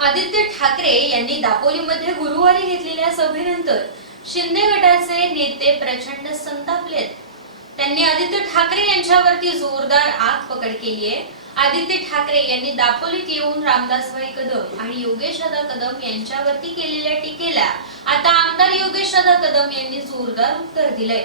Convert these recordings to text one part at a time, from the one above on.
आदित्य ठाकरे यांनी दापोलीमध्ये गुरुवारी घेतलेल्या सभेनंतर शिंदे गटाचे नेते प्रचंड संतापलेत त्यांनी आदित्य ठाकरे यांच्यावरती जोरदार आग पकड केली आहे. आदित्य ठाकरे यांनी दापोलीत येऊन रामदासभाई कदम आणि योगेश दादा कदम यांच्यावरती केलेल्या टीकेला आता आमदार योगेश दादा कदम यांनी जोरदार उत्तर दिलंय.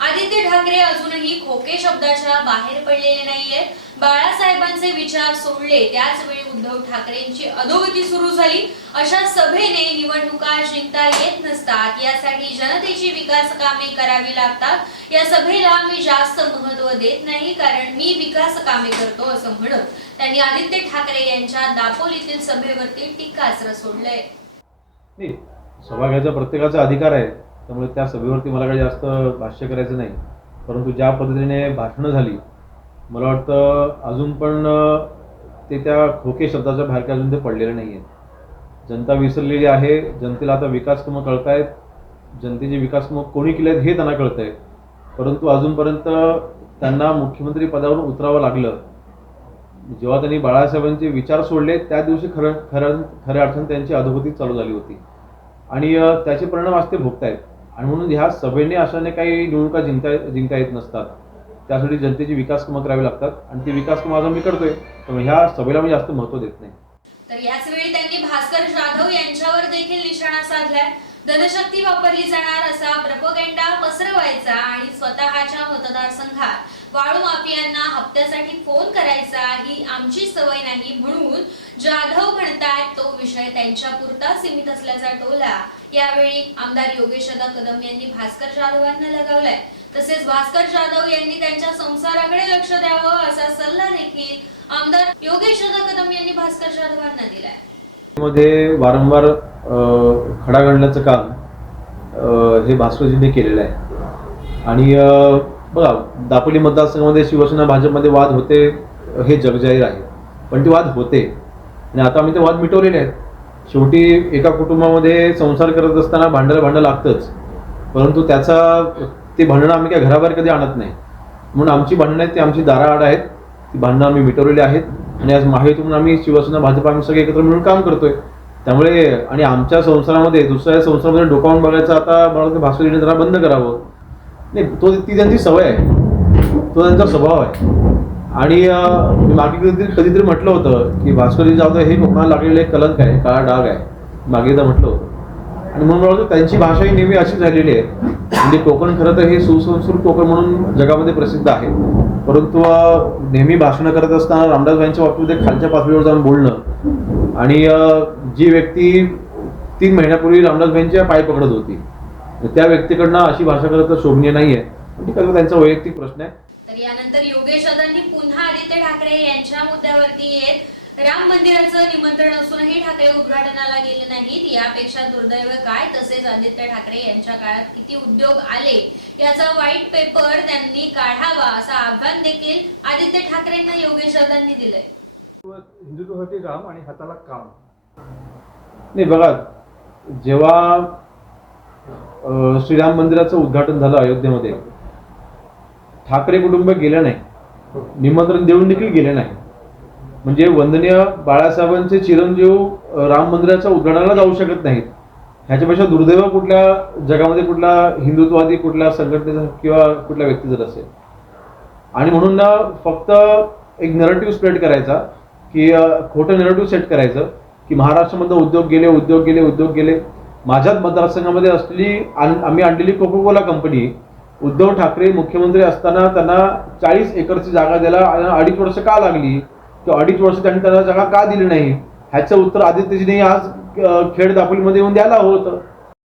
आदित्य ठाकरे अजूनही खोके शब्दाच्या बाहेर पडलेले नाहीये. बाळासाहेबांचे विचार सोडले त्याच वेळी उद्धव ठाकरेंची अधोगती सुरू झाली. अशा सभेने निवडणुका जिंकता येत नसतात. यासाठी जनतेची विकास कामे करावी लागतात. या सभेला मी जास्त महत्त्व देत नाही कारण मी विकास कामे करतो असं म्हणत त्यांनी आदित्य ठाकरे यांच्या दापोलीतील सभेवरती टीकास्त्र सोडलंय. नाही प्रत्येकाचा अधिकार आहे. त्यामुळे त्या सभेवरती मला काही जास्त भाष्य करायचं नाही. परंतु ज्या पद्धतीने भाषणं झाली मला वाटतं अजून पण ते त्या खोके शब्दाच्या बाहेर काय अजून ते पडलेले नाही आहेत जनता विसरलेली आहे जनतेला आता विकास कळत आहेत जनतेची विकासकामं कोणी केले आहेत हे त्यांना कळत आहे परंतु अजूनपर्यंत त्यांना मुख्यमंत्री पदावरून उतरावं लागलं. जेव्हा त्यांनी बाळासाहेबांचे विचार सोडले त्या दिवशी खरं खरं खऱ्या अर्थानं त्यांची अधोगती चालू झाली होती. आणि त्याचे परिणाम आज ते भोगतायत. आणि म्हणून ह्या सभेने अशाने काही निवडणुका जिंकता जिंकता येत नसतात. त्यासाठी जनतेची विकास कामं करावी लागतात आणि ती विकास कामं आज मी करतोय. त्यामुळे ह्या सभेला मी जास्त महत्त्व देत नाही. तर याच वेळी त्यांनी भास्कर जाधव यांच्यावर देखील निशाणा साधलाय. धनशक्ती वापरली जाणार असा प्रपोगेंडा पसरवायचा आणि स्वतः वाळू माफियांना हप्त्यासाठी फोन करायचा ही आमची सवय नाही म्हणून जाधव म्हणतायत तो विषय त्यांच्या पुरता सीमित असल्याचा टोला. यावेळी आमदार योगेशदा कदम यांनी भास्कर जाधवांना लगावलाय. तसेच भास्कर जाधव यांनी त्यांच्या संसाराकडे लक्ष द्यावं असा सल्ला देखील आमदार योगेशदा कदम यांनी भास्कर जाधवांना दिलाय. मध्ये वारंवार खडा घालण्याचं काम हे भास्करजींनी केलेलं आहे. आणि बघा दापोली मतदारसंघामध्ये शिवसेना भाजपमध्ये वाद होते हे जगजाहीर आहे. पण ते वाद होते. आणि आता आम्ही ते वाद मिटवलेले आहेत. शेवटी एका कुटुंबामध्ये संसार करत असताना भांडलं भांडं लागतंच. परंतु त्याचा ते भांडणं आम्ही काय घराबाहेर कधी आणत नाही. म्हणून आमची भांडणं आहेत ती आमची दाराआड आहेत. ती भांडणं आम्ही मिटवलेली आहेत. आणि आज महायुतीतून आम्ही शिवसेना भाजप आम्ही सगळे एकत्र मिळून काम करतोय. त्यामुळे आणि आमच्या संसारामध्ये दुसऱ्या संसारामध्ये डोकावून बघायचं आता मला वाटतं भास्करजीने जरा बंद करावं. नाही तो ती त्यांची सवय आहे. तो त्यांचा स्वभाव आहे. आणि मी मागे कधीतरी कधीतरी म्हटलं होतं की भास्करजी जाधव हे कोकणाला लागलेलं एक कलंक आहे काळा डाग आहे. मागे एकदा म्हटलं होतं. आणि म्हणून त्यांची भाषा ही नेहमी अशी झालेली आहे. म्हणजे कोकण खरं तर हे सुसंस्कृत कोकण म्हणून जगामध्ये प्रसिद्ध आहे. परंतु नेहमी भाषणं करत असताना रामदासभाईंच्या बाबतीमध्ये खालच्या पातळीवर जाऊन बोलणं आणि जी व्यक्ती तीन महिन्यापूर्वी रामदासभाईंच्या पाय पकडत होती. त्या व्यक्तीकडनं अशी भाषा करत तर शोभनीय नाहीये. ठीक आहे, त्यांचा वैयक्तिक प्रश्न आहे. तर यानंतर योगेश दादांनी पुन्हा आदित्य ठाकरे यांच्या मुद्द्यावरती येत राम मंदिराचं निमंत्रण असूनही ठाकरे उद्घाटनाला गेले नाहीत. यापेक्षा दुर्दैव काय? तसेच आदित्य ठाकरे यांच्या काळात किती उद्योग आले? याचा व्हाईट पेपर त्यांनी काढावा असं आव्हान देखील आदित्य ठाकरेंना योगेश दादांनी दिलंय. हिंदुत्वासाठी राम आणि हाताला काम. नाही बघा जेव्हा श्रीराम मंदिराचं उद्घाटन झालं अयोध्येमध्ये. ठाकरे कुटुंब गेलं नाही. निमंत्रण देऊन देखील गेले नाही. म्हणजे वंदनीय बाळासाहेबांचे चिरंजीव राम मंदिराच्या उद्घाटनाला जाऊ शकत नाहीत. ह्याच्यापेक्षा दुर्दैव कुठल्या जगामध्ये कुठला हिंदुत्ववादी कुठल्या संघटनेचा किंवा कुठल्या व्यक्ती जर असेल. आणि म्हणून ना फक्त एक नरेटिव्ह स्प्रेड करायचा की खोटं नरेटिव्ह सेट करायचं की महाराष्ट्रामध्ये उद्योग गेले उद्योग गेले उद्योग गेले. माझ्याच मतदारसंघामध्ये असलेली आण- आम्ही आणलेली Coca Cola company Uddhav Thackeray मुख्यमंत्री असताना त्यांना चाळीस एकरची जागा द्यायला अडीच वर्ष का लागली? किंवा अडीच वर्ष त्यांनी त्यांना जागा का दिली नाही? ह्याचं उत्तर आदित्यजीने आज खेड दापोलीमध्ये येऊन द्यायला हवं होतं.